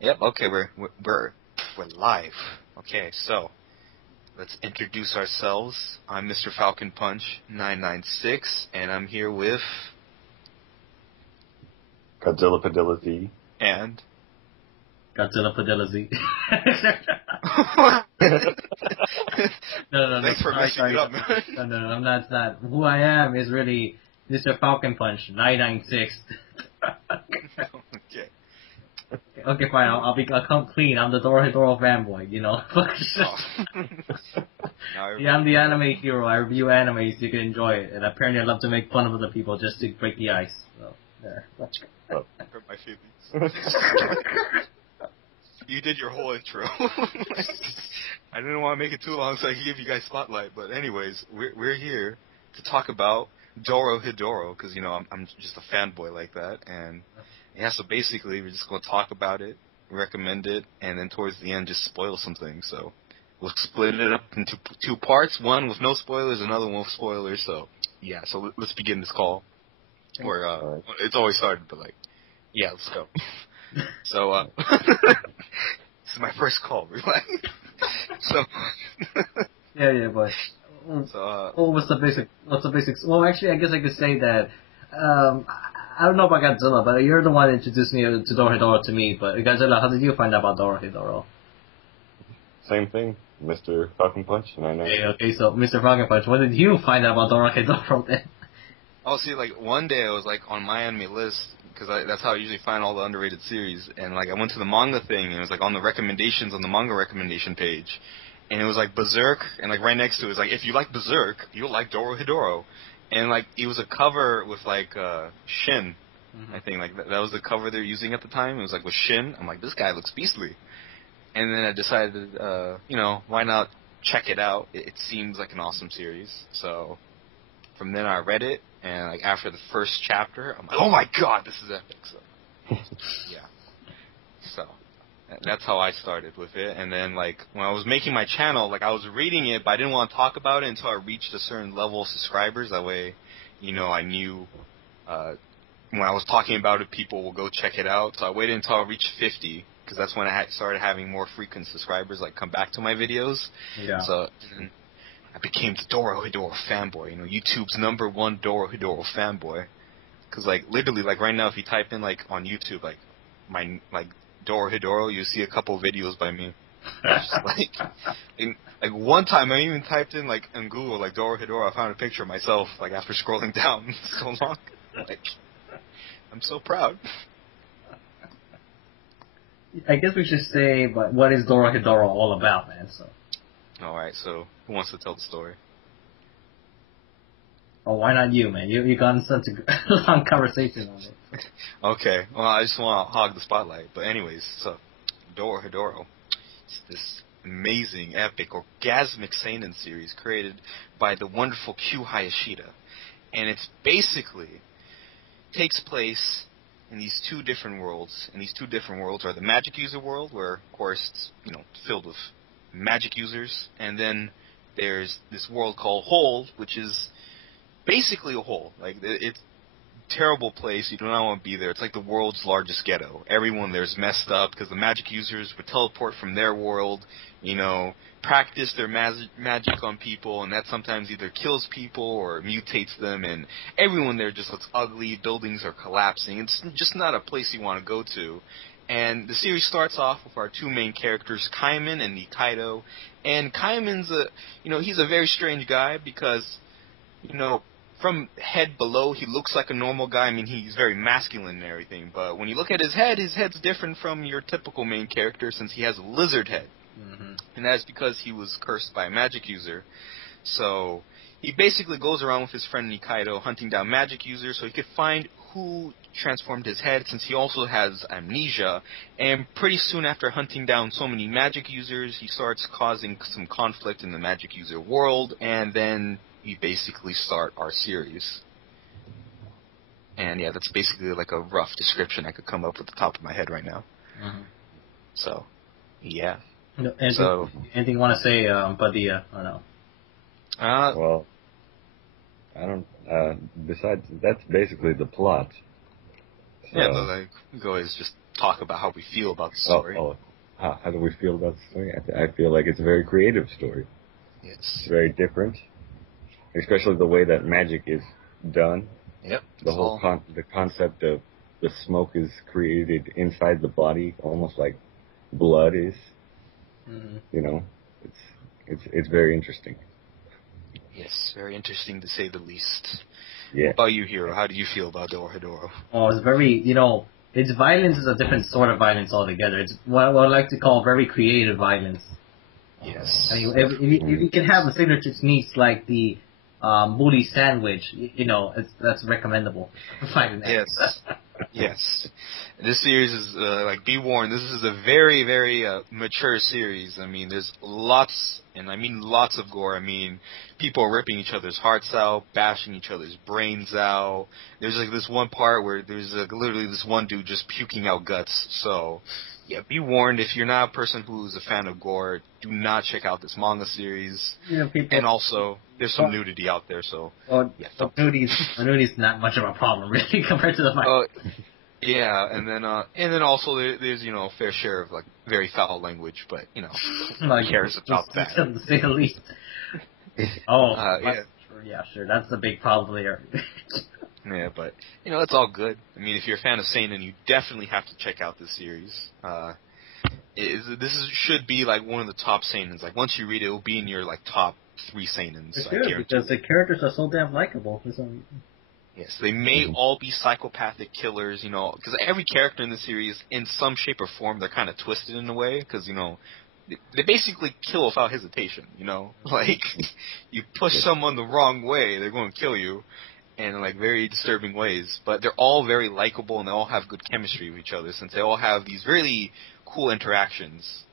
Yep. Okay, we're live. Okay, so let's introduce ourselves. I'm Mr.FalconPunch 996, and I'm here with GodzillapadillaZ. and GodzillapadillaZ. No, Thanks for messing it up, man. No, I'm not. It's not. Who I am is really Mr. FalconPunch 996. Okay. Okay, fine. I'll come clean. I'm the Dorohedoro fanboy. You know. Yeah, I'm the anime hero. I review animes. You can enjoy it, and apparently I love to make fun of other people just to break the ice. So there. Hurt my feelings. You did your whole intro. I didn't want to make it too long, so I could give you guys spotlight. But anyways, we're here to talk about Dorohedoro, because I'm just a fanboy like that, and yeah. So basically, we're just gonna talk about it, recommend it, and then towards the end, just spoil some things. So we'll split it up into two parts: one with no spoilers, another one with spoilers. So yeah. So let's begin this call. Or it's always started, but yeah, let's go. So this is my first call, relax. So Yeah, but what's the basic? What's the basics? Well, actually, I guess I could say that. I don't know about Godzilla, but you're the one that introduced me to Dorohedoro to me. But Godzilla, how did you find out about Dorohedoro? Same thing, Mr. FalconPunch 996. Okay, so Mr. FalconPunch, what did you find out about Dorohedoro then? Oh, see, one day I was on my anime list, because that's how I usually find all the underrated series, and I went to the manga thing, and it was on the recommendations on the manga recommendation page, and it was Berserk, and right next to it was if you like Berserk, you'll like Dorohedoro, and it was a cover with Shin, I think that was the cover they were using at the time. It was with Shin. I'm this guy looks beastly, and then I decided, why not check it out? It seems like an awesome series, so from then I read it. And after the first chapter, I'm oh my god, this is epic. So yeah, so that's how I started with it. And then when I was making my channel, I was reading it, but I didn't want to talk about it until I reached a certain level of subscribers. That way, I knew when I was talking about it, people will go check it out. So I waited until I reached 50, because that's when I started having more frequent subscribers come back to my videos. Yeah. So. I became the Dorohedoro fanboy, YouTube's #1 Dorohedoro fanboy. Because, literally, right now, if you type in, on YouTube, my, Dorohedoro, you see a couple videos by me. Just, one time, I even typed in, in Google, Dorohedoro, I found a picture of myself, after scrolling down so long. I'm so proud. I guess we should say, but what is Dorohedoro all about, man, so... Alright, so who wants to tell the story? Oh, why not you, man? You got such a long conversation on it. Okay, well, I just want to hog the spotlight. But anyways, so Dorohedoro, it's this amazing, epic, orgasmic seinen series created by the wonderful Hayashida. And it's basically takes place in these two different worlds. And these two different worlds are the magic user world, where, of course, it's, filled with magic users, and then there's this world called Hold, which is basically a hole. It's a terrible place. You do not want to be there. It's the world's largest ghetto. Everyone there's messed up because the magic users would teleport from their world, practice their magic on people, and that sometimes either kills people or mutates them, and everyone there just looks ugly. Buildings are collapsing. It's just not a place you want to go to. And the series starts off with our two main characters, Kaiman and Nikaido. And Kaiman's he's a very strange guy because, from head below, he looks like a normal guy. I mean, he's very masculine and everything. But when you look at his head's different from your typical main character since he has a lizard head. Mm-hmm. And that's because he was cursed by a magic user. So he basically goes around with his friend Nikaido hunting down magic users so he could find who transformed his head, since he also has amnesia. And pretty soon after hunting down so many magic users, he starts causing some conflict in the magic user world, and then we basically start our series. And yeah, that's basically a rough description I could come up with the top of my head right now. Mm-hmm. So, yeah. Anything you want to say, Padilla? I don't know. Well, I don't. Besides, that's basically the plot. So. Yeah, but go ahead, just talk about how we feel about the story. How do we feel about the story? I feel like it's a very creative story. Yes. It's very different, especially the way that magic is done. Yep. The concept of the smoke is created inside the body, almost like blood is. Mm-hmm. You know, it's very interesting. Yes, very interesting to say the least. Yeah. What about you, Hero? How do you feel about Dorohedoro? Oh, it's very, its violence is a different sort of violence altogether. It's what I like to call very creative violence. Yes. I mean, if you can have a signature techniques like the bully sandwich, that's recommendable. Yes. Yes. This series is, be warned, this is a very, very mature series. I mean, there's lots, and I mean lots of gore. I mean, people are ripping each other's hearts out, bashing each other's brains out. There's, this one part where there's, literally this one dude just puking out guts. So, yeah, be warned, if you're not a person who's a fan of gore, do not check out this manga series. And also, there's some nudity out there, so... Nudity's not much of a problem, really, compared to the fight. Yeah, and then also there's, a fair share of, very foul language, but, who cares about that? To say the least. Yeah, sure, that's a big problem there. Yeah, but, it's all good. I mean, if you're a fan of seinen, you definitely have to check out this series. Should be, one of the top seinens. Once you read it, it'll be in your, top 3 seinens. It's good, because the characters are so damn likable. Yes, they may all be psychopathic killers, because every character in the series, in some shape or form, they're kind of twisted in a way, because, they basically kill without hesitation, you push someone the wrong way, they're going to kill you, in, very disturbing ways, but they're all very likable, and they all have good chemistry with each other, since they all have these really cool interactions,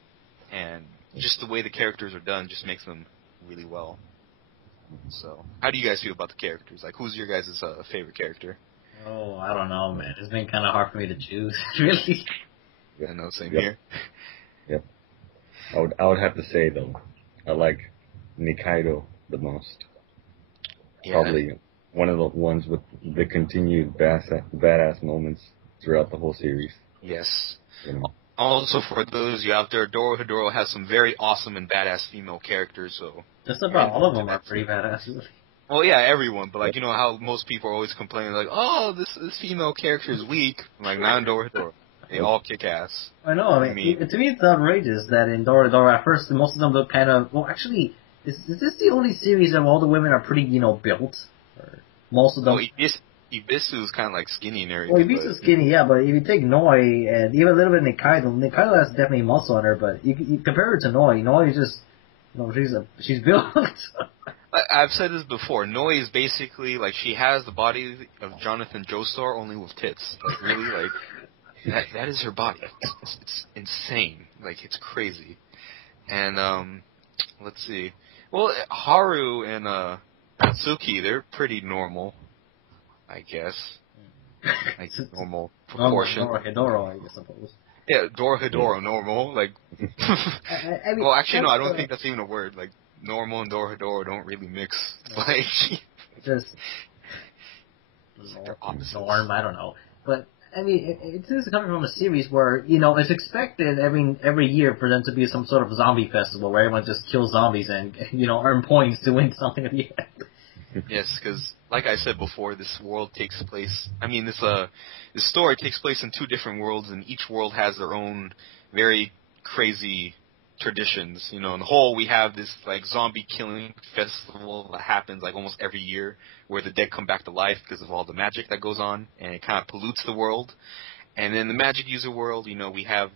and just the way the characters are done just makes them really well. So, how do you guys feel about the characters? Who's your guys' favorite character? Oh, I don't know, man. It's been kind of hard for me to choose, really. I know, same here. Yep. I would have to say, though, I like Nikaido the most. Yeah. Probably one of the ones with the continued badass moments throughout the whole series. Yes. Also, for those of you out there, Dorohedoro has some very awesome and badass female characters, so... Just about all of them are pretty badass. Well, yeah, everyone, but, how most people are always complaining, oh, this female character is weak. Not in Dorohedoro. They all kick ass. I know, I mean, to me it's outrageous that in Dorohedoro, at first, most of them look kind of... Well, actually, is this the only series where all the women are pretty, built? Or most of them... Ebisu is kind of skinny and everything. Well, Ebisu's skinny, yeah, but if you take Noi and even a little bit of Nikaido has definitely muscle on her, but you compare her to Noi is just, she's built. I've said this before. Noi is basically, she has the body of Jonathan Joestar, only with tits. Really, that is her body. It's insane. It's crazy. And, let's see. Well, Haru and, Natsuki, they're pretty normal. I guess. Normal proportion. Dorohedoro, I suppose. Yeah, Dorohedoro, normal. Well, actually, no, I don't think that's even a word. Normal and Dorohedoro don't really mix. Just... they're opposites. Norm, I don't know. But, I mean, it's coming from a series where, it's expected every year for them to be some sort of zombie festival where everyone just kills zombies and, earn points to win something at the end. Yes, because, like I said before, this world takes place... I mean, this story takes place in 2 different worlds, and each world has their own very crazy traditions. In the whole, we have this, zombie killing festival that happens, almost every year, where the dead come back to life because of all the magic that goes on, and it kind of pollutes the world. And in the magic user world, we have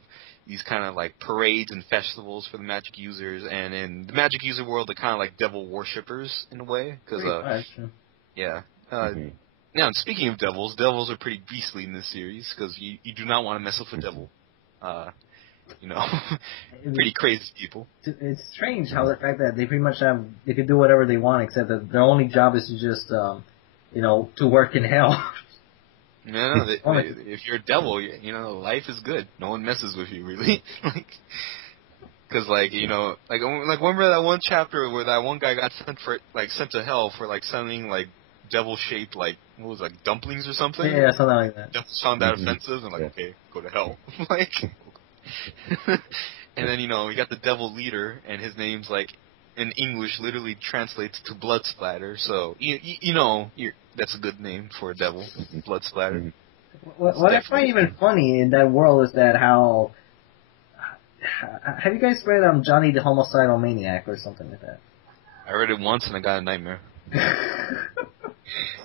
these kind of parades and festivals for the magic users, and in the magic user world, they're kind of devil worshippers in a way, because yeah. Now, speaking of devils are pretty beastly in this series because you do not want to mess with a devil. Pretty crazy people. It's strange how the fact that they pretty much they can do whatever they want, except that their only job is to just to work in hell. No, if you're a devil, life is good. No one messes with you, really. Because, remember that one chapter where that one guy got sent to hell for, sending, devil-shaped, like, what was it, like, dumplings or something? Yeah, something like that. Devils found that offensive, and like, okay, go to hell. Like, and then, you know, we got the devil leader, and his name's, like, in English, literally translates to blood splatter, so, you know, that's a good name for a devil, blood splatter. What I find even funny in that world is that how... Have you guys read Johnny the Homicidal Maniac or something like that? I read it once and I got a nightmare.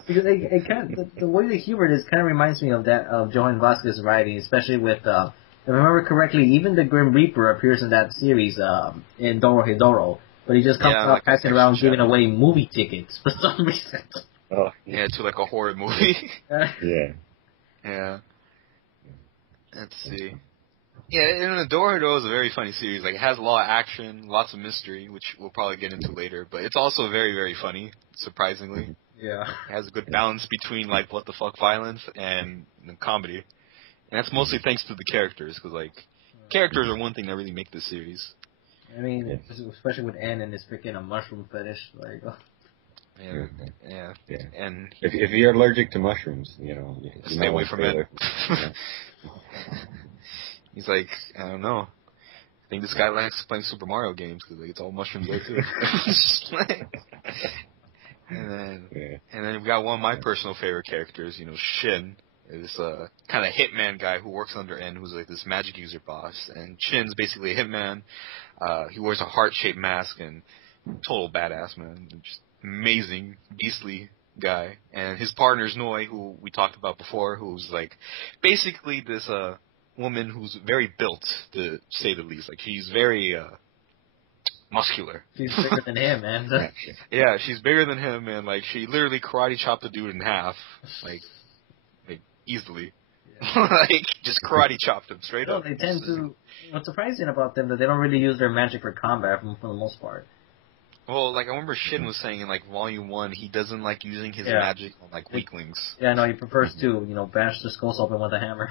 Because it kind of, the way the humor is kind of reminds me of that of Johan Vasquez's writing, especially with, if I remember correctly, even the Grim Reaper appears in that series in Dorohedoro, but he just comes out like passing around giving away movie tickets for some reason. Oh, yeah, to like a horror movie. Yeah. Yeah. Let's see. Yeah, and Dorohedoro is a very funny series. Like, it has a lot of action, lots of mystery, which we'll probably get into later. But it's also very, very funny, surprisingly. Yeah. It has a good balance between, like, what the fuck violence and comedy. And that's mostly thanks to the characters, because, like, characters are one thing that really make this series. I mean, especially with N and his freaking a mushroom fetish, like... Yeah. And if you're allergic to mushrooms, you know, you stay away from it. He's like, I don't know. I think this guy likes playing Super Mario games because like, it's all mushrooms there too. and then we got one of my personal favorite characters. You know, Shin is a kind of hitman guy who works under N, who's like this magic user boss. And Shin's basically a hitman. He wears a heart-shaped mask and total badass, man. Just amazing, beastly guy. And his partner's Noi, who we talked about before, who's like basically this woman who's very built, to say the least. Like, she's very muscular. She's bigger than him, man. Yeah, she's bigger than him, and like she literally karate chopped the dude in half, like easily. Yeah. Like just karate chopped him straight up. They tend to. What's surprising about them that they don't really use their magic for combat for the most part. Well, like I remember Shin was saying in like Volume 1, he doesn't like using his magic on like weaklings. Yeah, no, he prefers to bash the skulls open with a hammer.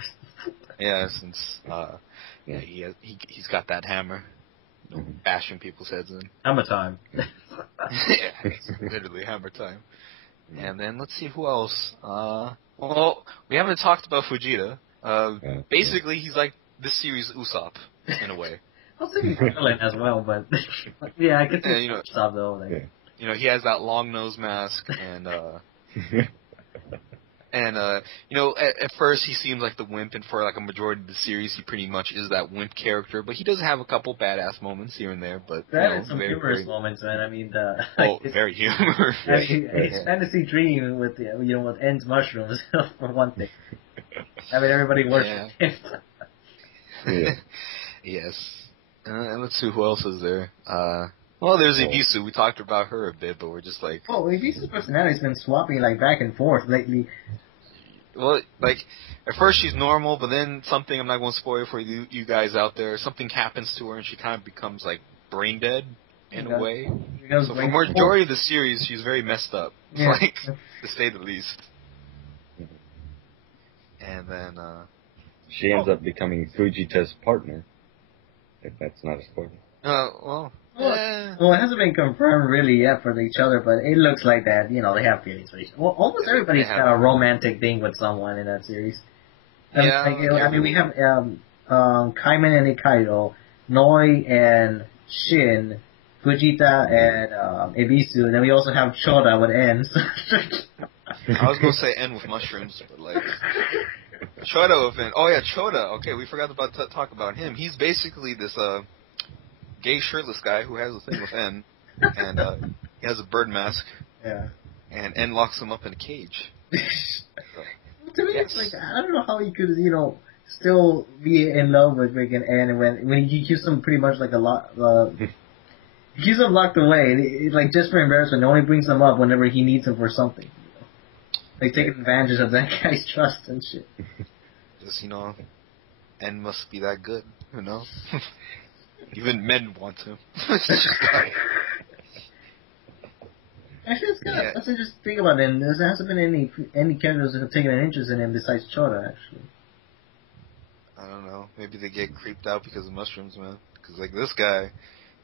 Yeah, since he's got that hammer, bashing people's heads in. Hammer time. Yeah, it's literally hammer time. And then let's see who else. Well, we haven't talked about Fuijita. Basically, he's like this series' Usopp in a way. I was thinking Krillin as well, but yeah, I could see Usopp though. Like. You know, he has that long nose mask, and you know, at first he seems like the wimp, and for like a majority of the series, he pretty much is that wimp character. But he does have a couple badass moments here and there. But some humorous moments, man. I mean, very humorous. I mean, his fantasy dream with with N's mushrooms for one thing. I mean, everybody worships him. Yes. And let's see who else is there. Well, there's Ebisu. We talked about her a bit, but we're just like... Oh, Ebisu's personality's been swapping like back and forth lately. Well, like, at first she's normal, but then something, I'm not going to spoil for you guys out there, something happens to her and she kind of becomes, like, brain dead in a way. So for the majority of the series, she's very messed up, like, to say the least. And then, she ends up becoming Fuijita's partner, if that's not a spoiler. Well, it hasn't been confirmed really yet for each other, but it looks like that, they have feelings for each other. Well, almost everybody's got a romantic thing with someone in that series. I mean, we have Kaiman and Nikaido, Noi and Shin, Fuijita and Ebisu, and then we also have Choda with N. I was going to say N with mushrooms, but like... Choda with N. Oh yeah, Choda. Okay, we forgot about to talk about him. He's basically this gay shirtless guy who has a thing with N, and he has a bird mask. Yeah. And N locks him up in a cage. To me, it's like I don't know how he could, still be in love with freaking N, and when he keeps him pretty much like he keeps him locked away, like just for embarrassment. Only brings him up whenever he needs him for something. Like taking advantage of that guy's trust and shit. Just N must be that good, Even men want him. Actually, it's kind of, let's just think about him. There hasn't been any characters that have taken an interest in him besides Choda, actually. I don't know. Maybe they get creeped out because of mushrooms, man. Because, like, this guy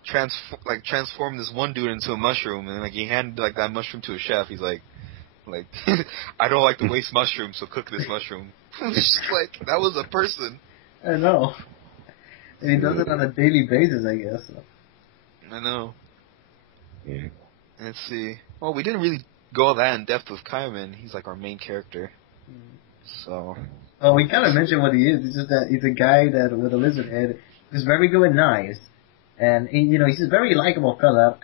transformed this one dude into a mushroom, and, like, he handed, like, that mushroom to a chef. He's like, Like, I don't like the waste mushroom, so cook this mushroom. It's just like, that was a person. I know. And he does it on a daily basis, I guess. I know. Yeah. Let's see. Well, we didn't really go that in depth with Kaiman. He's like our main character. So. Oh, we kind of mentioned what he is. It's just that he's a guy that with a lizard head who's very good with knives, and he's a very likable fella.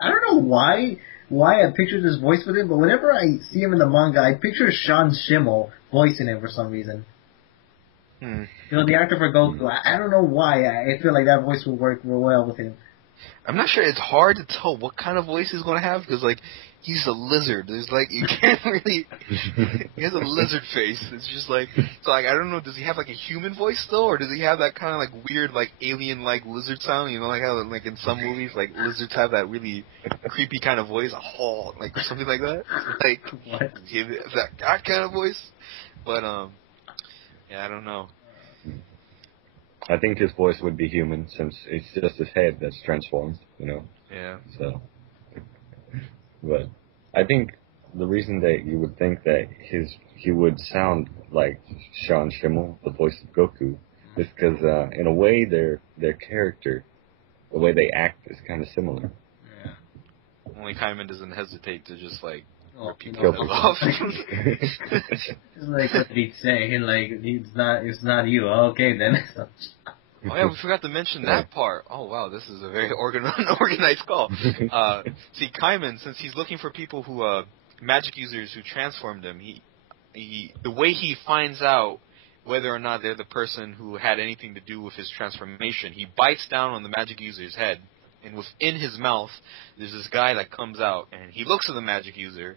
I don't know why I pictured this voice with him, but whenever I see him in the manga, I picture Sean Schemmel voicing him for some reason. The actor for Goku. I don't know why. I feel like that voice will work real well with him. I'm not sure. It's hard to tell what kind of voice he's going to have because, like, he's a lizard. There's, like, you can't really... He has a lizard face. It's just, like... So, like, I don't know, does he have, like, a human voice still? Or does he have that kind of, like, weird, like, alien-like lizard sound? You know, like how, like, in some movies, like, lizards have that really creepy kind of voice. Like, or something like that. Like, what? He has that kind of voice. But, yeah, I don't know. I think his voice would be human since it's just his head that's transformed, Yeah. So, but I think the reason that you would think that he would sound like Sean Schemmel, the voice of Goku, is because in a way their character, the way they act, is kind of similar. Yeah. Only Kaiman doesn't hesitate to just like rip people off. It's like what did he say? Like it's not you. Okay then. Oh yeah, we forgot to mention that part. Oh wow, this is a very unorganized call. See, Kaiman, since he's looking for people who magic users who transformed him, he the way he finds out whether or not they're the person who had anything to do with his transformation, he bites down on the magic user's head, and within his mouth, there's this guy that comes out, and he looks at the magic user,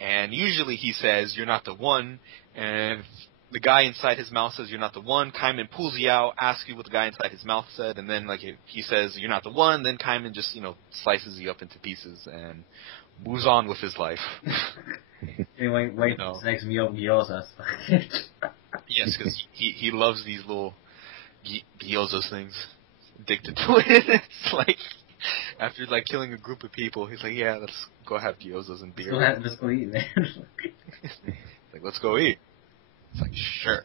and usually he says, "You're not the one," and if the guy inside his mouth says, "You're not the one," Kaiman pulls you out, asks you what the guy inside his mouth said, and then, like, if he says, "You're not the one," then Kaiman just, slices you up into pieces and moves on with his life. Hey, wait, next gyozas. Yes, because he loves these little gyozas things. Addicted to it. It's like, after, like, killing a group of people, he's like, "Yeah, let's go have gyozas and beer." Let's go eat, man. Like, let's go eat. It's like, sure.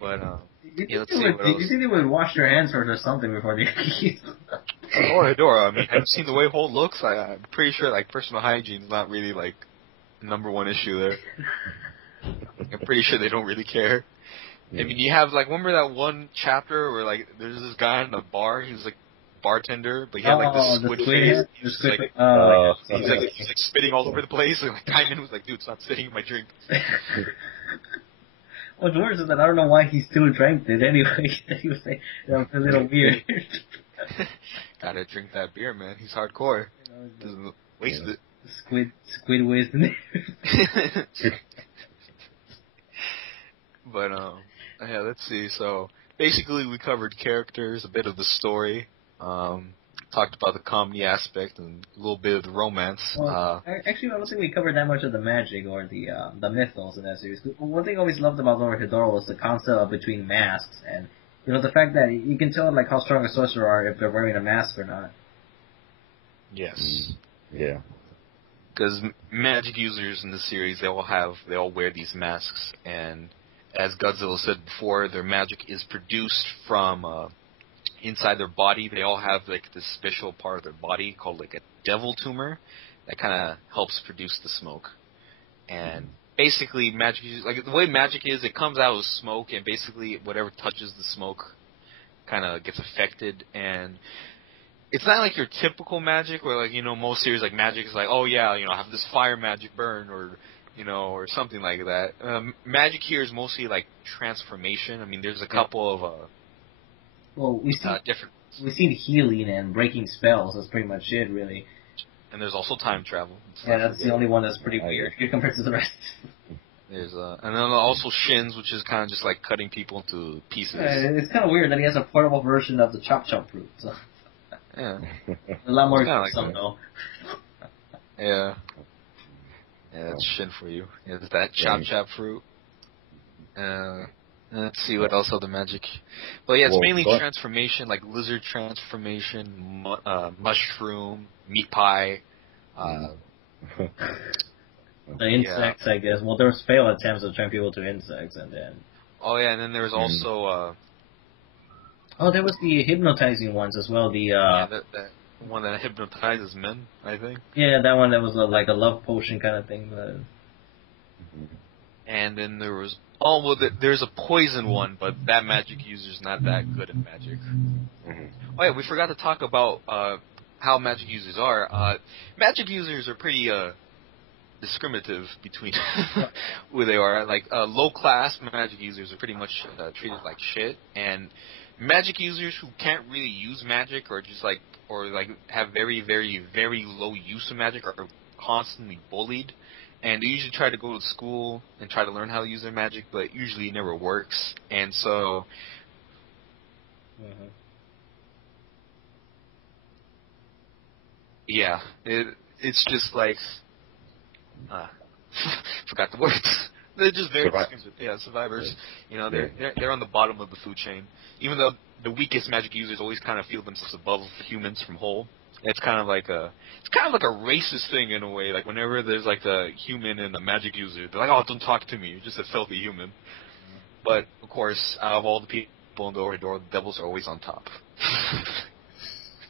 But, let's see what else. You think they would wash their hands or something before they eat? Dorohedoro, I mean, have you seen the way Holt looks? I'm pretty sure, like, personal hygiene is not really, like, number one issue there. I'm pretty sure they don't really care. I mean, you have, like, remember that one chapter where, like, there's this guy in a bar, he was, like, bartender, but he had, like, this squid face. He's like spitting all over the place, and, like, Kaiman was like, "Dude, stop spitting in my drink." What's worse is that I don't know why he still drank it anyway. He was like, that was a little weird. Gotta drink that beer, man. He's hardcore. Doesn't waste it. Squid wisdom. But, yeah, let's see. So, basically, we covered characters, a bit of the story, talked about the comedy aspect, and a little bit of the romance. Well, actually, I don't think we covered that much of the magic or the mythos in that series. One thing I always loved about Dorohedoro was the concept of between masks, and the fact that you can tell like how strong a sorcerer are if they're wearing a mask or not. Yes. Yeah. Because magic users in the series, they all wear these masks, and as Godzilla said before, their magic is produced from inside their body. They all have like this special part of their body called like a devil tumor that kind of helps produce the smoke. And basically, magic, like the way magic is, it comes out as smoke, and basically whatever touches the smoke kind of gets affected. And it's not like your typical magic where, like, most series like magic is like, oh yeah, I have this fire magic burn or or something like that. Magic here is mostly like transformation. I mean, there's a couple of we've seen healing and breaking spells. That's pretty much it, really. And there's also time travel. Yeah, that's the only one that's pretty weird compared to the rest. There's and then also Shins, which is kind of just like cutting people into pieces. It's kind of weird that he has a portable version of the chop fruit. So. Yeah, a lot more though. Yeah. Yeah, that's Shin for you. Yeah, that chop fruit. Let's see what else other magic. Well, yeah, it's mainly transformation, like lizard transformation, mushroom, meat pie, The insects, I guess. Well, there was failed attempts to turn people to insects, and then... Oh, yeah, and then there was also... Oh, there was the hypnotizing ones as well, the... Yeah, that one that hypnotizes men, I think. Yeah, that one that was like a love potion kind of thing. But... And then there was... Oh, well, there's a poison one, but that magic user's not that good at magic. Oh, yeah, we forgot to talk about how magic users are. Magic users are pretty discriminative between who they are. Like, low-class magic users are pretty much treated like shit, and magic users who can't really use magic or just have very, very, very low use of magic are constantly bullied. And they usually try to go to school and try to learn how to use their magic, but usually it never works. And so, yeah, it's just like, forgot the words. They're just very survivors. You know, they're on the bottom of the food chain. Even though the weakest magic users always kind of feel themselves above humans from whole. It's kind of like a racist thing in a way. Like whenever there's like a human and a magic user, they're like, "Oh, don't talk to me. You're just a filthy human." But of course, out of all the people in Dorohedoro, the devils are always on top.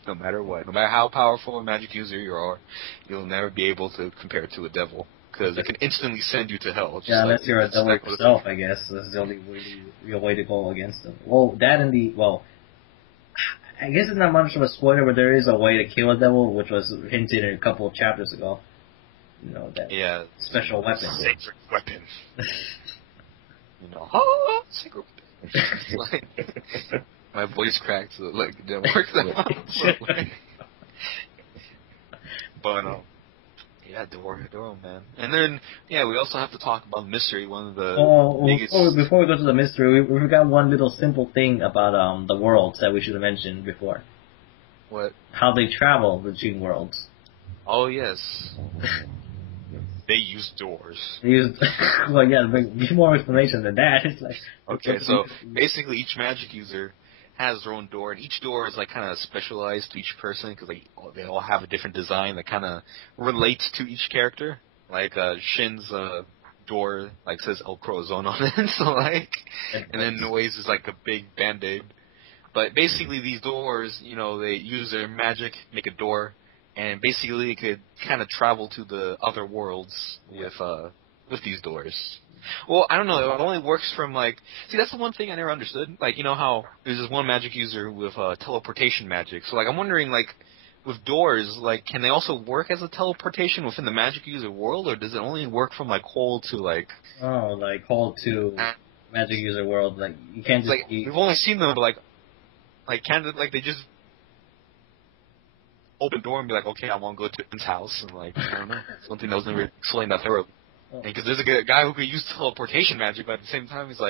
No matter what, no matter how powerful a magic user you are, you'll never be able to compare it to a devil because it can instantly send you to hell. Yeah, unless you're a devil yourself, I guess that's the only real way to go against them. Well, that and I guess it's not much of a spoiler, but there is a way to kill a devil, which was hinted in a couple of chapters ago. You know, that special weapon. Sacred weapon. You know, sacred weapon. My voice cracked, so it didn't work that well. But, yeah, Dorohedoro, man. And then, we also have to talk about the mystery, one of the biggest... Before we go to the mystery, we forgot one little simple thing about the worlds that we should have mentioned before. What? How they travel between worlds. Oh, yes. They use doors. Well, yeah, but give more explanation than that. It's like... Okay, so basically each magic user has their own door, and each door is kind of specialized to each person because they all have a different design that kind of relates to each character. Like Shin's door says El Crozone on it, so and then Noe's is a big band-aid. But basically these doors, they use their magic, make a door, and basically they could kind of travel to the other worlds with these doors. Well, I don't know. It only works from see, that's the one thing I never understood. You know how there's this one magic user with teleportation magic. So I'm wondering with doors, can they also work as a teleportation within the magic user world, or does it only work from hole to hole to magic user world? You can't just we've only seen them, but they just open the door and be okay, I want to go to his house, and I don't know. It's one thing that was never explained that thoroughly. Because there's a guy who could use teleportation magic, but at the same time he's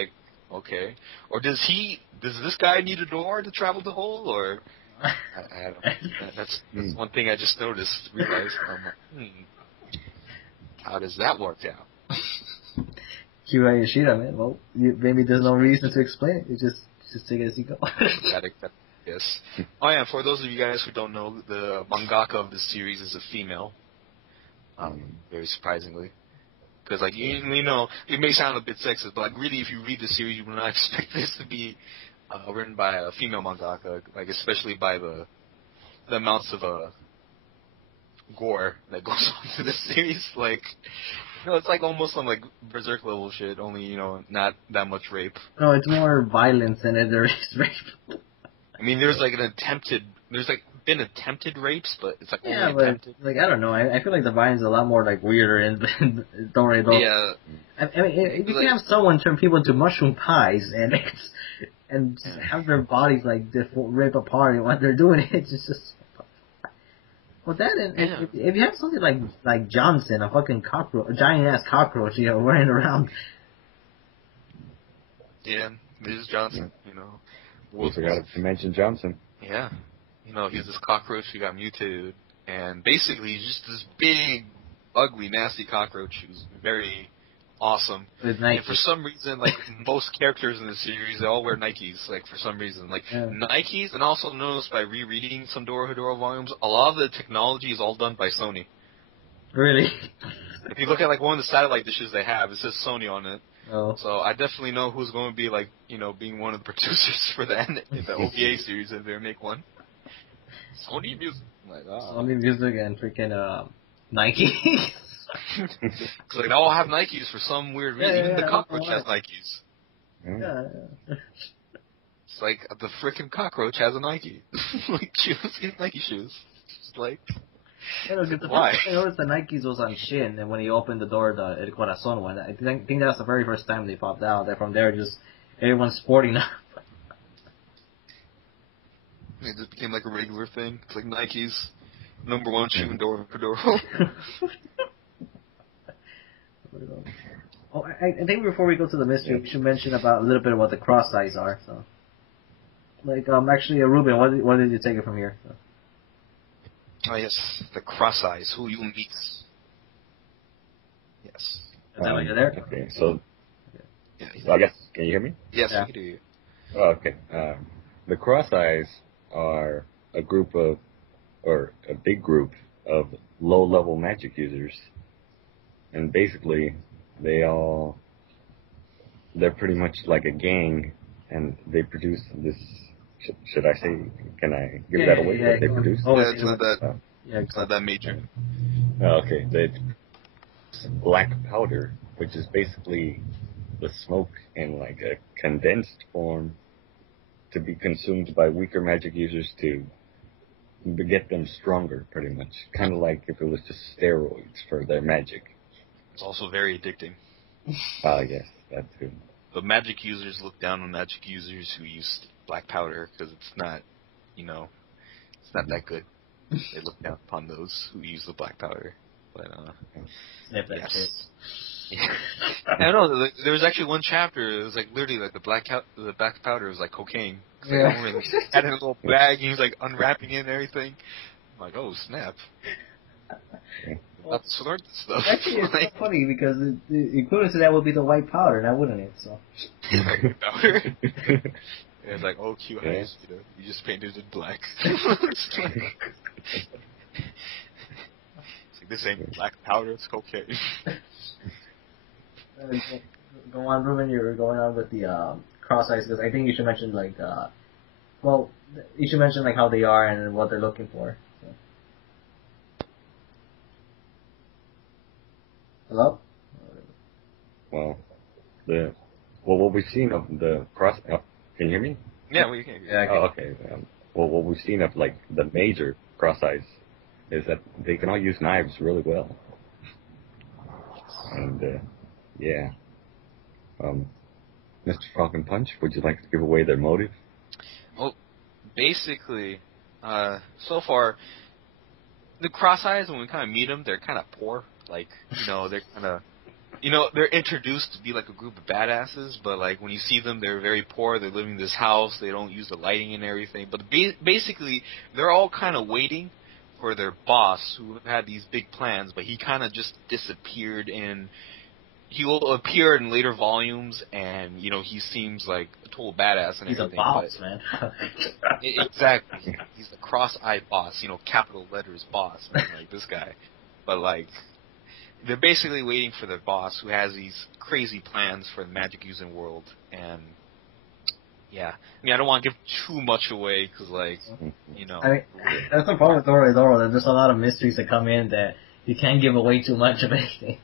okay. Or does this guy need a door to travel the hole, or I don't know. That's one thing I just realized. I'm how does that work out? Hayashida, man. Well, maybe there's no reason to explain it. You just take it as you go. Yes. Oh yeah, for those of you guys who don't know, the mangaka of this series is a female. Very surprisingly. Because, it may sound a bit sexist, but, really, if you read the series, you would not expect this to be written by a female mangaka, especially by the amounts of gore that goes on to this series. It's almost some, Berserk level shit, only, not that much rape. No, it's more violence than there is rape. I mean, there's, been attempted rapes, but it's only attempted. I don't know. I feel the violence is a lot more weirder in Dorohedoro. Yeah. I mean, you can have someone turn people into mushroom pies and just have their bodies rip apart and what they're doing. It's just well that and if you have something like Johnson, a fucking cockroach, a giant ass cockroach, running around. Yeah, this is Johnson. We forgot to mention Johnson. Yeah. He's this cockroach who got mutated, and basically he's just this big, ugly, nasty cockroach who's very awesome. And for some reason, most characters in the series, they all wear Nikes, for some reason. Nikes, and also noticed by rereading some Dorohedoro volumes, a lot of the technology is all done by Sony. Really? If you look at like one of the satellite dishes they have, it says Sony on it. Oh. So I definitely know who's going to be like, being one of the producers for the OVA series if they make one. Sony Music. Like, Sony Music and freaking Nike. Cause like they all have Nikes for some weird reason. Even the cockroach has Nikes. Yeah. It's like the frickin' cockroach has a Nike. Like shoes, Nike shoes. It's like. Why? I noticed the Nikes was on Shin, and when he opened the door, the El Corazon one, I think that was the very first time they popped out. That from there, just everyone's sporting them. It just became like a regular thing. It's like Nike's #1 shoe in Dorohedoro. Oh, I think before we go to the mystery, we should mention about a little bit of what the cross eyes are. So, like, actually, Ruben, what did you take it from here? So. Oh yes, the cross eyes. Who you meet? Yes. Is that what you're there? Okay, so. Yeah. So I guess, can you hear me? Yes, we can hear you. Oh, okay. The cross eyes are a big group of low-level magic users, and basically, they're pretty much like a gang, and they produce this. Should I say? Can I give that away? What they produce? It's not that major. Okay, it's black powder, which is basically the smoke in like a condensed form to be consumed by weaker magic users to get them stronger, pretty much. Kind of like if it was just steroids for their magic. It's also very addicting. Yes, that's good. But magic users look down on magic users who use black powder because it's not, it's not that good. They look down upon those who use the black powder. But, Snip that shit. Yeah. I don't know. There was actually one chapter. It was like literally like the black powder was like cocaine. Yeah. Like, had it in a little bag. He was like unwrapping it and everything. I'm like, oh snap! Not to snort this stuff. Actually, it's so funny because the equivalent to that would be the white powder, now wouldn't it? So. White powder. Yeah, it's like, oh, cute Hayashida. You just painted it black. It's like, this ain't black powder. It's cocaine. Go on, Ruben. You're going on with the cross eyes because I think you should mention like, you should mention like how they are and what they're looking for. So. Hello. Well, what we've seen of the cross. Can you hear me? Yeah, we can. Yeah, oh, okay. Well, what we've seen of like the major cross eyes is that they can all use knives really well. And yeah. Mr. FalconPunch, would you like to give away their motive? Well, basically, so far, the cross-eyes, when we kind of meet them, they're kind of poor. Like, they're kind of, they're introduced to be like a group of badasses, but like when you see them, they're very poor. They're living in this house. They don't use the lighting and everything. But basically, they're all kind of waiting for their boss, who had these big plans, but he kind of just disappeared in. He will appear in later volumes, and he seems like a total badass and everything. He's a boss, man. Exactly, he's the cross-eyed boss. Capital letters boss, man, like this guy. But like, they're basically waiting for their boss, who has these crazy plans for the magic using world. And yeah, I don't want to give too much away because, like, I mean, that's the problem with Dorohedoro. There's just a lot of mysteries that come in that you can't give away too much of anything.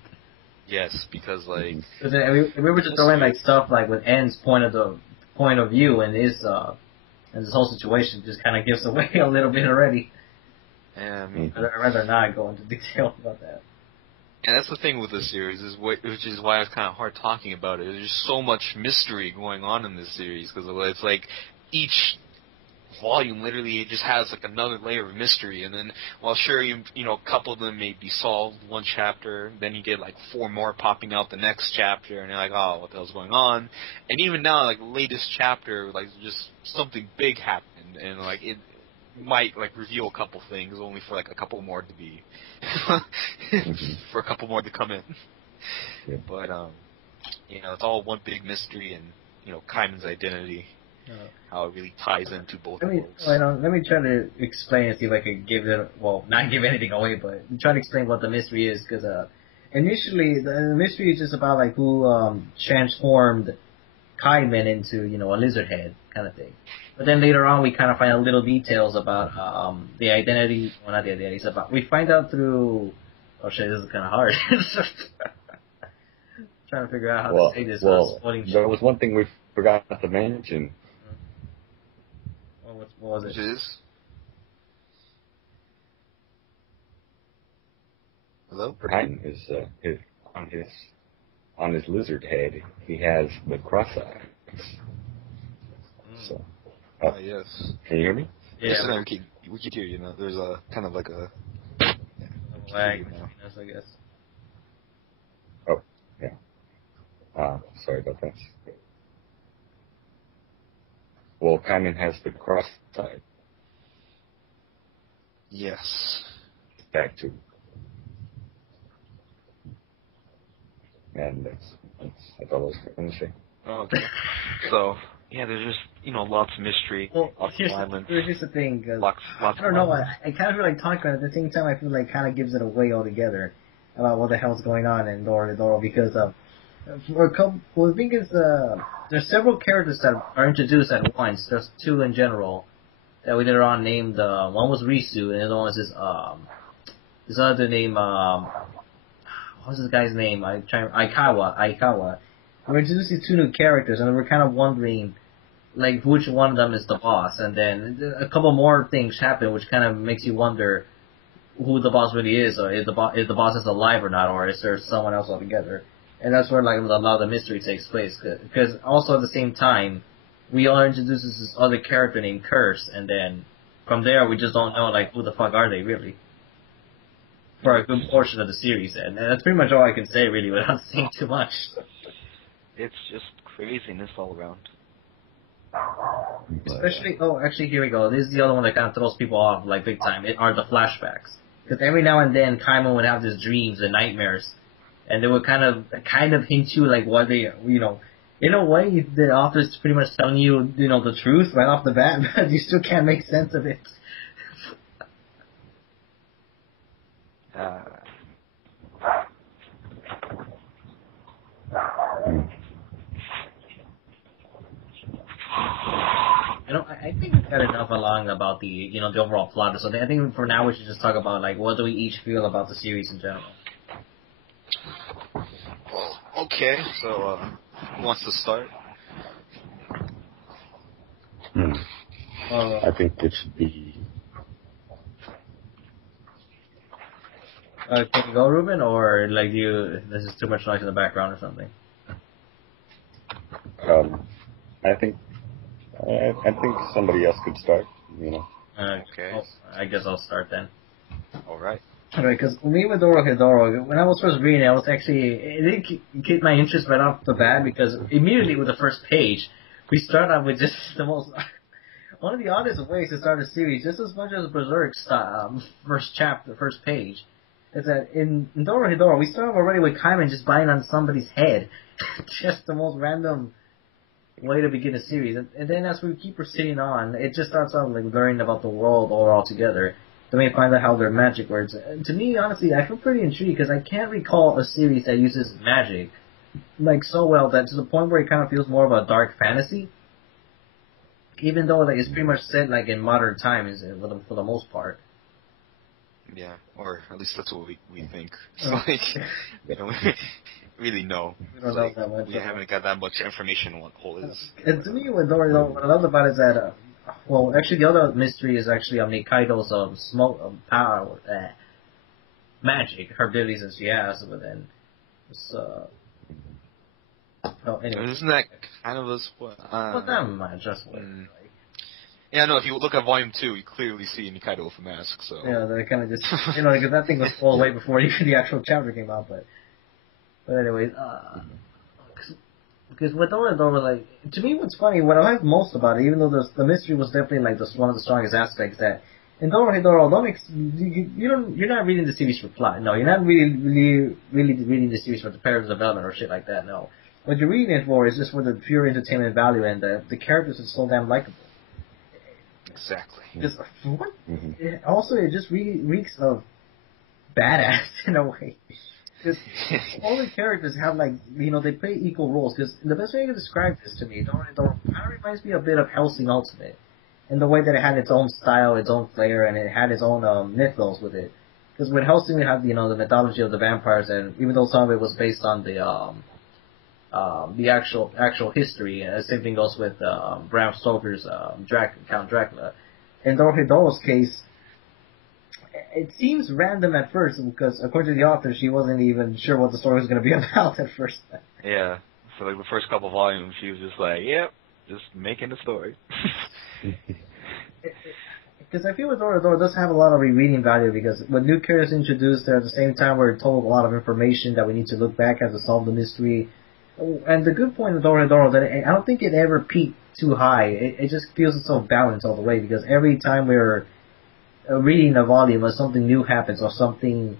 Yes, because like if we were to throw in like stuff like with N's point of view and this whole situation just kind of gives away a little bit already. Yeah, I'd rather not go into detail about that. And that's the thing with this series, which is why it's kind of hard talking about it. There's just so much mystery going on in this series because it's like each volume literally it just has like another layer of mystery, and then while sure a couple of them may be solved one chapter, then you get like 4 more popping out the next chapter, and you're like, oh, what the hell's going on? And even now, like the latest chapter, like just something big happened, and like it might like reveal a couple things, only for like a couple more to be for a couple more to come in. Yeah. But it's all one big mystery, and Kaiman's identity. how it really ties into both worlds. worlds. Let me try to explain and see if I can give it, well, not give anything away, but try to explain what the mystery is, because initially the mystery is just about like who transformed Kaiman into, a lizard head kind of thing. But then later on we kind of find out little details about the identity, well, not the identity, it's about, we find out through, oh shit, this is kind of hard. Trying to figure out how to say this. Well, there was one thing we forgot to mention. What was it? Which is? Hello? Kaiman is on his lizard head, he has the cross eyes. So. Yes. Can you hear me? Yeah. Yes, we could hear you now. There's a kind of like a lag, I guess. Oh, yeah. Sorry about that. Well, Kaiman has the cross side. Yes. Back to. And that's all I was going to say. Okay. So, yeah, there's just, lots of mystery, lots of violence. Here's the thing, lots I don't know, I kind of feel like talking about it, at the same time I feel like kind of gives it away altogether about what the hell's going on in Dorohedoro, because the thing is, there's several characters that are introduced at once. There's two in general that we later on named, one was Risu, and the other one was this other name, what's this guy's name? Aikawa. We're introduced these two new characters, and we're kind of wondering, like, which one of them is the boss. And then a couple more things happen, which kind of makes you wonder who the boss really is, or if the boss is alive or not, or is there someone else altogether. And that's where, like, a lot of the mystery takes place. Because also at the same time, we are introduced to this other character named Curse, and then from there we just don't know, like, who the fuck are they really? For a good portion of the series, and that's pretty much all I can say, really, without saying too much. It's just craziness all around. Especially, actually, here we go. This is the other one that kind of throws people off, like, big time. It are the flashbacks. Because every now and then, Kaiman would have these dreams and nightmares, and they would kind of hint you, like, what they, in a way, the author's pretty much telling you, the truth right off the bat, but you still can't make sense of it. I think we've got enough along about the, the overall plot or something. I think for now we should just talk about, like, what do we each feel about the series in general. Well, okay, so, who wants to start? I think it should be... Can you go, Ruben, or, like, this is too much noise in the background or something? I think somebody else could start, Okay. I guess I'll start then. Alright. Alright, because me with Dorohedoro, when I was first reading it, it didn't keep my interest right off the bat, because immediately with the first page, we start out with just the most, one of the oddest ways to start a series, just as much as Berserk's first page, is that in Dorohedoro, we start already with Kaiman just biting on somebody's head. Just the most random way to begin a series. And then as we keep proceeding on, it just starts out like learning about the world all together. Then we find out how their magic works. To me, honestly, I feel pretty intrigued because I can't recall a series that uses magic like so well that to the point where it kind of feels more of a dark fantasy. Even though like it's pretty much set like in modern times for the most part. Yeah, or at least that's what we think. It's like, we don't really know. We don't know that much. We haven't got that much information on what whole is. And to me, what I love about it is that, well, actually the other mystery is actually Nikaido's power, magic, her abilities that she has, but then it's, anyway. Isn't that kind of a spoil? Well, not much, just what. Yeah, no, if you look at Volume 2, you clearly see Nikaido with a mask, so... Yeah, they kind of just, because that thing was spoiled way before even the actual chapter came out, but anyways, because with Dorohedoro, like, to me what's funny, what I like most about it, even though the mystery was definitely, like, one of the strongest aspects, that in Dorohedoro, you're not reading the series for plot, no, you're not really reading the series for the character development or shit like that, no. what you're reading it for is just for the pure entertainment value, and the characters are so damn likable. Exactly. Just what? Also, it just reeks of badass in a way. Because all the characters have, like, they play equal roles. Because the best way to describe this to me, Dorohedoro kind of reminds me a bit of Hellsing Ultimate, in the way that it had its own style, its own flair, and it had its own mythos with it. Because with Hellsing, we have the mythology of the vampires, and even though some of it was based on the actual history, same thing goes with Bram Stoker's Count Dracula. In Dorohedoro's case, it seems random at first because, according to the author, she wasn't even sure what the story was going to be about at first. Yeah. So, like, the first couple volumes, she was just like, yep, just making the story. Because I feel with Dorohedoro does have a lot of rereading value, because when new characters introduced, at the same time we're told a lot of information that we need to look back at to solve the mystery. And the good point of Dorohedoro is that I don't think it ever peaked too high. It just feels so balanced all the way, because every time we're reading a volume, or something new happens, or something,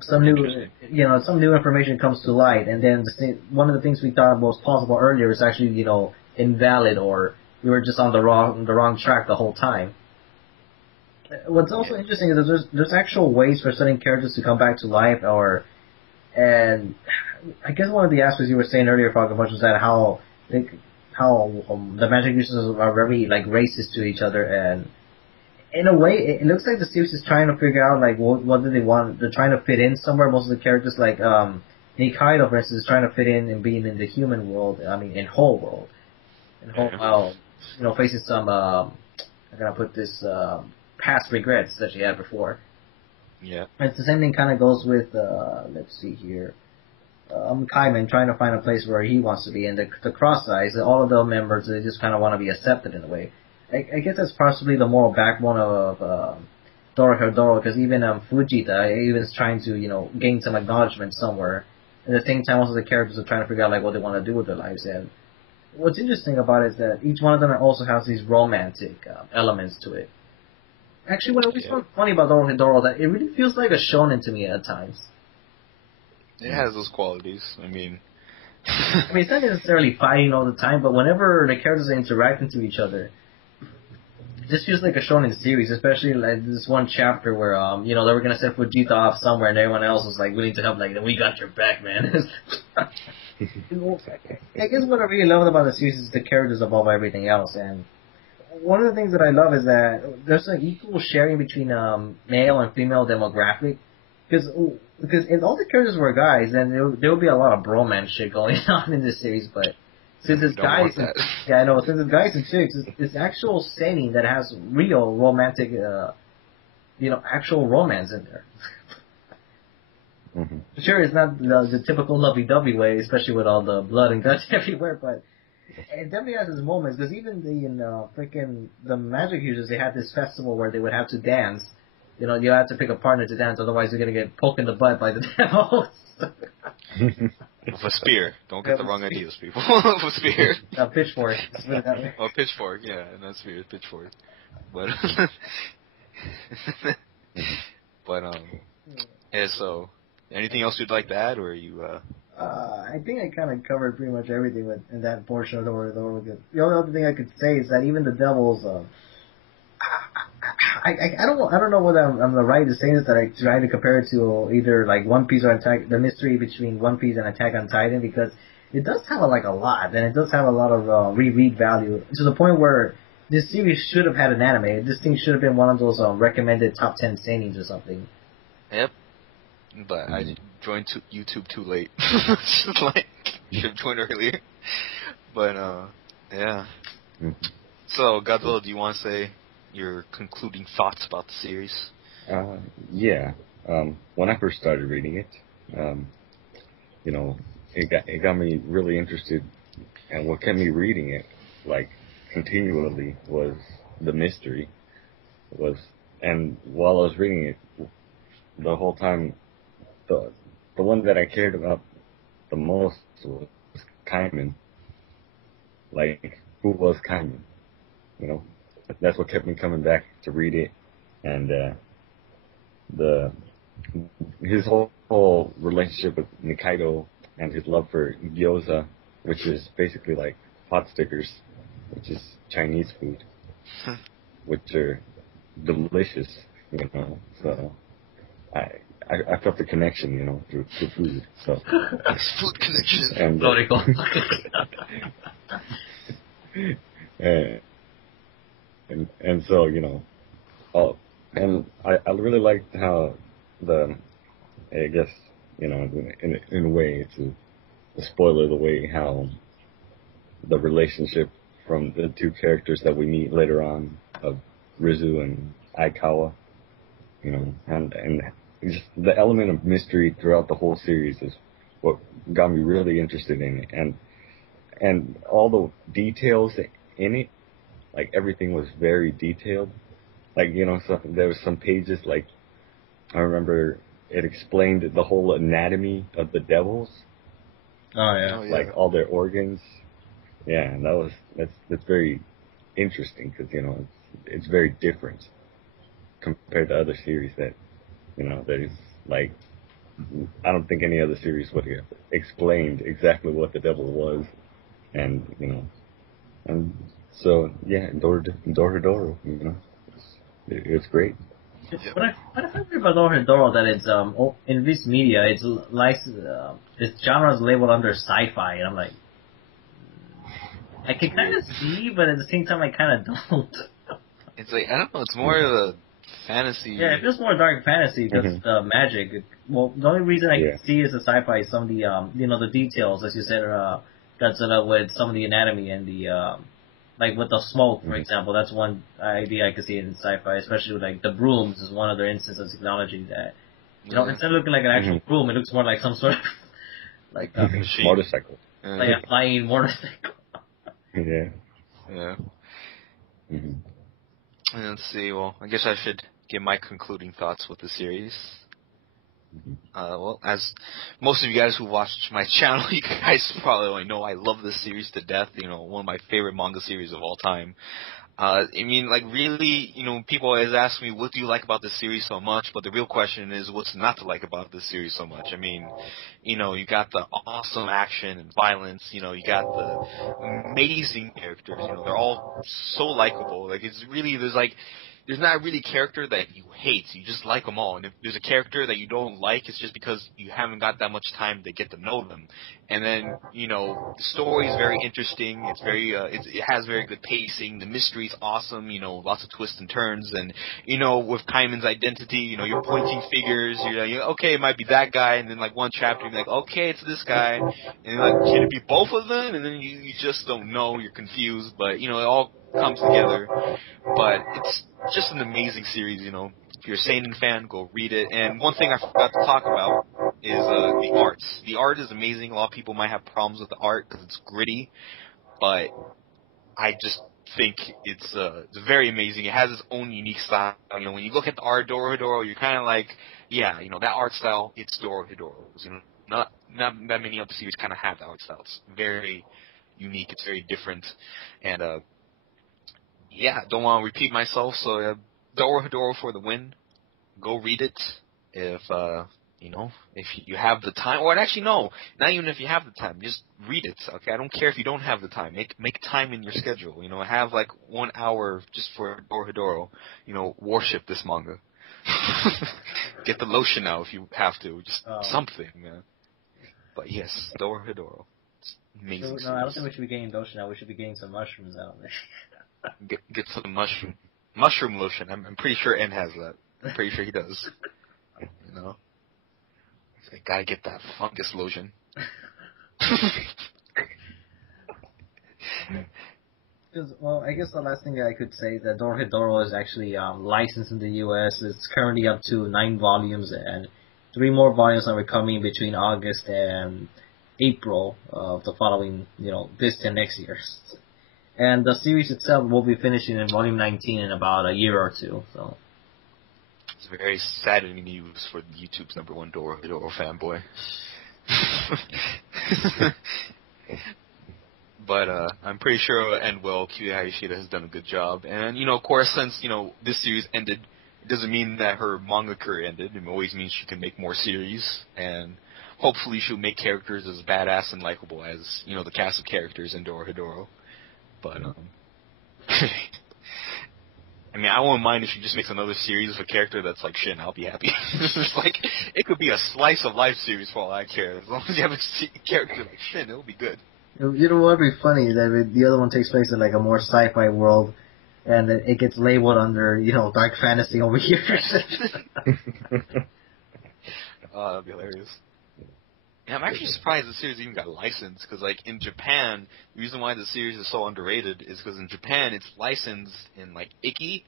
some new information comes to light, and then one of the things we thought was possible earlier is actually, invalid, or we were just on the wrong track the whole time. What's also interesting is that there's actual ways for certain characters to come back to life, and I guess one of the aspects you were saying earlier, FalconPunch, was that how the magic users are very, like, racist to each other, and in a way, it looks like the series is trying to figure out, like, what do they want. They're trying to fit in somewhere. Most of the characters, like Nikaido, for instance, is trying to fit in and being in the human world. I mean, in whole world, facing some how can I put this, past regrets that she had before. Yeah. And it's the same thing kind of goes with let's see here. Kaiman trying to find a place where he wants to be, and the cross eyes, all of the members, they just kind of want to be accepted in a way. I guess that's possibly the moral backbone of Dorohedoro, because even Fuijita even is trying to gain some acknowledgement somewhere. At the same time, also the characters are trying to figure out, like, what they want to do with their lives. And what's interesting about it is that each one of them also has these romantic elements to it. Actually, what I always found funny about Dorohedoro, that it really feels like a shonen to me at times. It has those qualities. I mean, it's not necessarily fighting all the time, but whenever the characters are interacting to each other, it just feels like a shonen series, especially like this one chapter where, they were going to send Fuijita off somewhere, and everyone else was, like, willing to help, like, we got your back, man. I guess what I really love about the series is the characters above everything else, and one of the things that I love is that there's an equal sharing between male and female demographic, because if all the characters were guys, then there would be a lot of bromance shit going on in this series. But since it's guys, since it's guys and chicks, it's actual seinen that has real romantic, actual romance in there. Mm-hmm. Sure, it's not the typical lovey-dovey way, especially with all the blood and guts everywhere, but it definitely has its moments, because even the magic users, they had this festival where they would have to dance. You have to pick a partner to dance, otherwise you're going to get poked in the butt by the devils. With a spear. Don't get the wrong ideas, people. With a spear. A pitchfork. Oh, pitchfork, yeah, and not spear, pitchfork. But, so, anything else you'd like to add, or are you, I think I kind of covered pretty much everything in that portion of Dorohedoro. The only other thing I could say is that even the devils, I don't know whether I'm the right to say this, that I try to compare it to either, like, One Piece or the mystery between One Piece and Attack on Titan, because it does have a lot, and it does have a lot of reread value, to the point where this series should have had an anime. This thing should have been one of those recommended top 10 seinens or something. Yep. But I joined YouTube too late. Like, should have joined earlier. But, yeah. Mm-hmm. So, Godzilla, do you want to say your concluding thoughts about the series? Yeah. When I first started reading it, it got me really interested, and what kept me reading it, like, continually, was the mystery. And while I was reading it, the whole time, the one that I cared about the most was Kaiman. Like, who was Kaiman? That's what kept me coming back to read it, and his whole relationship with Nikaido and his love for gyoza, which is basically like pot stickers, which is Chinese food, which are delicious, you know. So I felt the connection, you know, through food. So food connection. And and so, you know, and I really liked how I guess, you know, in a way, it's a spoiler, the way how the relationship from the two characters that we meet later on of Rizu and Aikawa, you know, and just the element of mystery throughout the whole series is what got me really interested in it, and all the details in it, like everything was very detailed. Like, you know, so there was some pages, like I remember it explained the whole anatomy of the devils. Oh yeah. Like all their organs. Yeah, and that's very interesting because, you know, it's very different compared to other series that, you know, there's like, I don't think any other series would have explained exactly what the devil was, and, you know, and so yeah, Dorohedoro, you know, it's great. What I find about Dorohedoro that it's in this media it's its genre is labeled under sci-fi, and I'm like, I can kind of see, but at the same time I kind of don't. It's like, I don't know, it's more of a fantasy. Yeah, it feels more dark fantasy because the magic. Well, the only reason I can see is the sci-fi is some of the you know, the details, as you said, Godzilla, with some of the anatomy and the like with the smoke, for example. That's one idea I could see in sci-fi, especially with like the brooms is one other instance of technology that, you know, instead of looking like an actual broom, it looks more like some sort of like a motorcycle, like a flying motorcycle. Yeah. And let's see. Well, I guess I should give my concluding thoughts with the series. Well, as most of you guys who watched my channel, you guys probably already know I love this series to death. You know, one of my favorite manga series of all time. I mean, like, really, you know, people always ask me, what do you like about this series so much? But the real question is, what's not to like about this series so much? I mean, you know, you got the awesome action and violence. You know, you got the amazing characters. You know, they're all so likable. Like, it's really, there's not really a character that you hate. You just like them all. And if there's a character that you don't like, it's just because you haven't got that much time to get to know them. And then, you know, the story is very interesting. It's very, it has very good pacing. The mystery's awesome. You know, lots of twists and turns. And, you know, with Kaiman's identity, you know, you're pointing figures. You're like, okay, it might be that guy. And then, like, one chapter, you're like, okay, it's this guy. And you're like, can it be both of them? And then you just don't know. You're confused. But, you know, it all comes together. But it's just an amazing series, you know. If you're a seinen fan, go read it. And one thing I forgot to talk about is the art. The art is amazing. A lot of people might have problems with the art because it's gritty, but I just think it's very amazing. It has its own unique style. You know, when you look at the art Dorohedoro, you're kind of like, yeah, you know, that art style, it's Dorohedoro's. You know, not that many other series kind of have that art style. It's very unique. It's very different, and yeah, don't want to repeat myself, so Dorohedoro for the win. Go read it if, you know, if you have the time. Or actually, no, not even if you have the time. Just read it, okay? I don't care if you don't have the time. Make time in your schedule. You know, have like 1 hour just for Dorohedoro. You know, worship this manga. Get the lotion now if you have to. Just something, man. But yes, Dorohedoro. It's amazing. No, I don't think we should be getting lotion now. We should be getting some mushrooms out there. Get some mushroom lotion. I'm pretty sure N has that. I'm pretty sure he does. You know, so I gotta get that fungus lotion. Well, I guess the last thing I could say is that Dorohedoro is actually licensed in the U.S. It's currently up to 9 volumes, and 3 more volumes are coming between August and April of the following, you know, this and next year. And the series itself will be finishing in volume 19 in about a year or two. So it's very saddening news for YouTube's #1 Dorohedoro fanboy. But I'm pretty sure it'll end well. Hayashida has done a good job, and you know, of course, since you know this series ended, it doesn't mean that her manga career ended. It always means she can make more series, and hopefully she'll make characters as badass and likable as, you know, the cast of characters in Dorohedoro. But, I mean, I won't mind if she just makes another series of a character that's like Shin. I'll be happy. It's like, it could be a slice of life series for all I care. As long as you have a character like Shin, it'll be good. You know what would be funny? That the other one takes place in like a more sci-fi world, and it gets labeled under, you know, dark fantasy over here. Oh, that'd be hilarious. Yeah, I'm actually surprised the series even got licensed, because, like, in Japan, the reason why the series is so underrated is because in Japan it's licensed in, like, Ikki,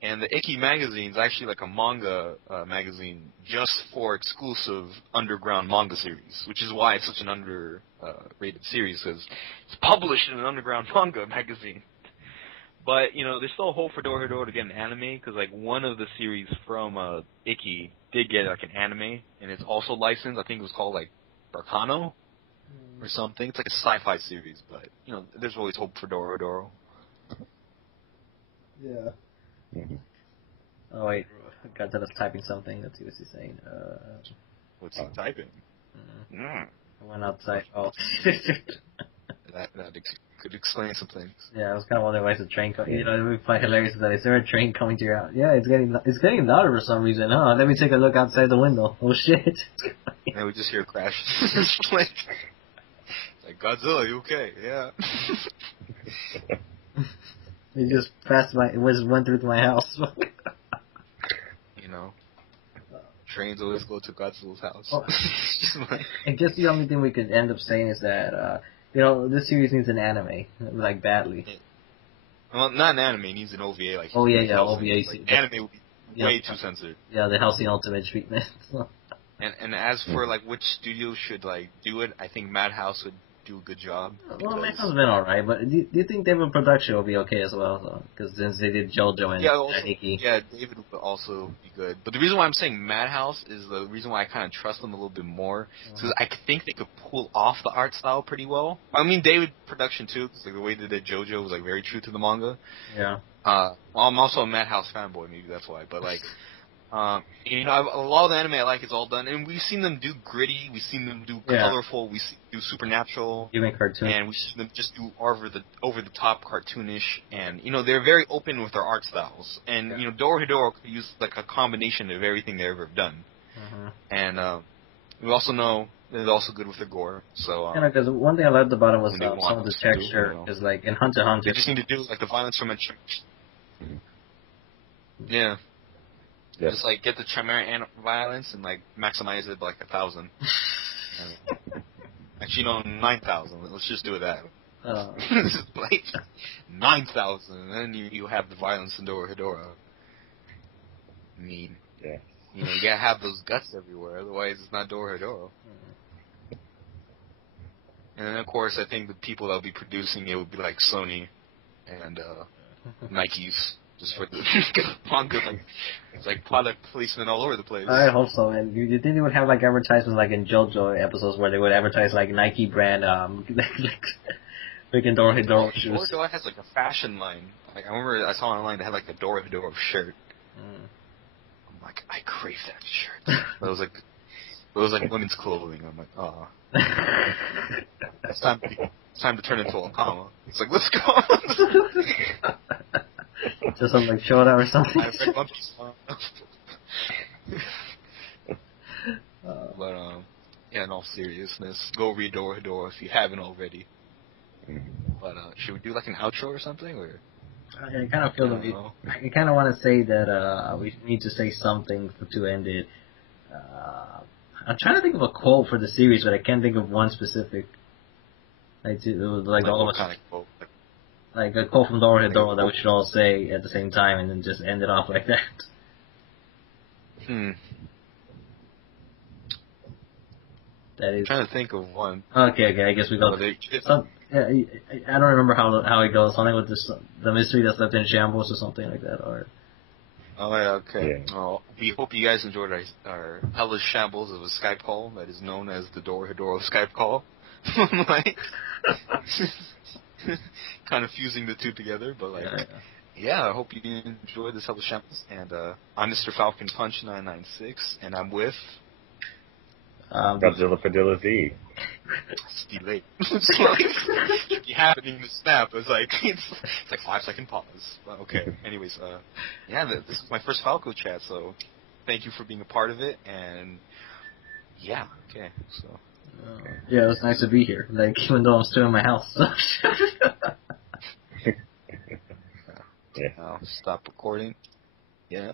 and the Ikki magazine is actually like a manga magazine just for exclusive underground manga series, which is why it's such an underrated series, because it's published in an underground manga magazine. But, you know, there's still hope for Dorohedoro to get an anime, because, like, one of the series from Ikki did get, like, an anime, and it's also licensed. I think it was called, like, Barkano or something. It's like a sci-fi series, but, you know, there's always hope for Dorohedoro. Yeah. Mm-hmm. Oh, wait. Godzilla's typing something. Let's see what he's saying. What's he typing? I went outside. Oh. that could explain some things. Yeah, I was kind of wondering why it's a train coming. You know, it would be quite hilarious that is there a train coming to your house? Yeah, it's getting louder for some reason. Huh? Let me take a look outside the window. Oh shit! And we just hear a crash. It's like Godzilla, you okay? Yeah. It just went through my house. You know, trains always go to Godzilla's house. Oh, I guess the only thing we could end up saying is that you know, this series needs an anime, like, badly. Well, not an anime, it needs an OVA. Like, oh, yeah, OVA. Like, anime would be way too censored. Yeah, the Hellsing Ultimate treatment. And as for, like, which studio should, like, do it, I think Madhouse would do a good job. Well, Madhouse has been alright, but do you think David Production will be okay as well, though? Because since they did JoJo and Ikki. Yeah, David will also be good. But the reason why I'm saying Madhouse is the reason why I kind of trust them a little bit more. Because I think they could pull off the art style pretty well. I mean, David Production, too, because like, the way they did JoJo was, like, very true to the manga. Yeah. Well, I'm also a Madhouse fanboy, maybe that's why. But, like, you know, a lot of the anime I like is all done, and we've seen them do gritty, we've seen them do colorful, we've seen them do supernatural, even cartoon, and we've seen them just do over the top cartoonish, and you know they're very open with their art styles, and you know Dorohedoro could use like a combination of everything they've ever done, and we also know they're also good with their gore. So because one thing I loved about it was some of the texture is like in Hunter x Hunter. They just need to do like the violence from a yeah. Yeah. Just, like, get the Chimera violence and, like, maximize it by, like, 1,000. Actually, no, 9,000. Let's just do it that. Like, 9,000, and then you have the violence in Dorohedoro. I mean, you know, you gotta have those guts everywhere, otherwise it's not Dorohedoro. And then, of course, I think the people that will be producing it would be, like, Sony and Nike's. Just for the manga, like, it's like product placement all over the place. I hope so, man. You think they would have like advertisements like in JoJo episodes where they would advertise like Nike brand, freaking Dorohedoro shoes. Dorohedoro has like a fashion line. Like I remember I saw online they had like a Dorohedoro shirt. I'm like, I crave that shirt. But it was like women's clothing. I'm like, oh. It's time to turn into Aikawa. It's like, let's go. Just something like Shoda or something. I read One Piece. But yeah, in all seriousness, go read Dorohedoro if you haven't already. But should we do like an outro or something? Or I kind of feel that I kind of want to say that we need to say something to end it. I'm trying to think of a quote for the series, but I can't think of one specific. Like all of us. Kind of quote? Like a quote from Dorohedoro that we should all say at the same time and then just end it off like that. That is. I'm trying to think of one. Okay, I guess we go. I don't remember how it goes. Something with the mystery that's left in shambles or something like that. Or. Oh yeah, okay. Yeah. Well, we hope you guys enjoyed our hellish shambles of a Skype call that is known as the Dorohedoro Skype call. Like. Kind of fusing the two together, but like, yeah, I hope you enjoyed this Hellish Shambles. And I'm Mr. FalconPunch 996, and I'm with GodzillapadillaZ. It's too late. It's like, you happening to snap. It's like 5-second pause. But okay. Anyways, this is my first Falco chat, so thank you for being a part of it, and yeah, okay, so. Yeah, it was nice to be here. Like, even though I'm still in my house. Yeah. I'll stop recording. Yeah.